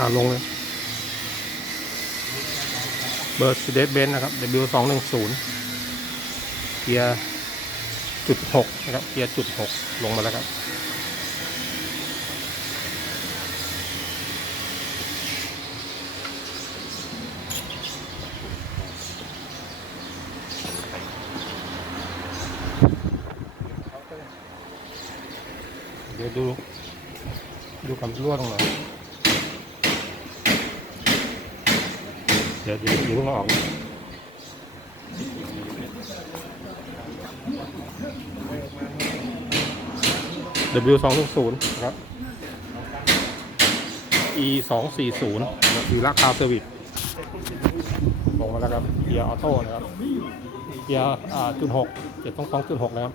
อ่าลงเลย เบอร์สเดสเบนนะครับ W สองหนึ่งศูนย์เกียร์จุดหกนะครับ เกียร์จุดหกลงมาแล้วครับเดี๋ยวดูดูคำรั่วตรงไหน เดี๋ยวเดี๋ยวเดี๋ยวเพิ่งเอออก W สองศูนย์นะครับ E สองสี่ศูนย์คือราคาเซอร์วิสลงมาแล้วครับเกียร์ออโต้นะครับเกียร์อ่าจุดหกเจ็ดสองสองจุดหกนะครับ